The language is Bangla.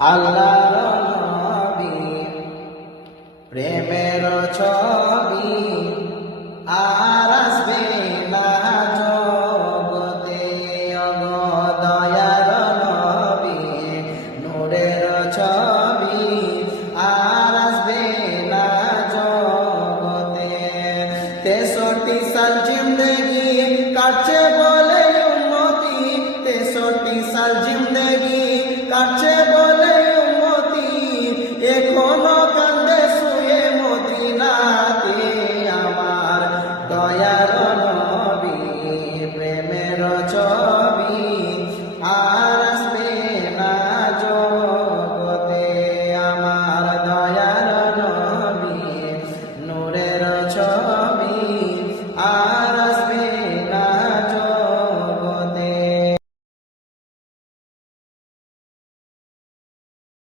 আল্লাহর নবী প্রেমের ছবি আর আসবে না জগতে। দয়ার নবী নূরের ছবি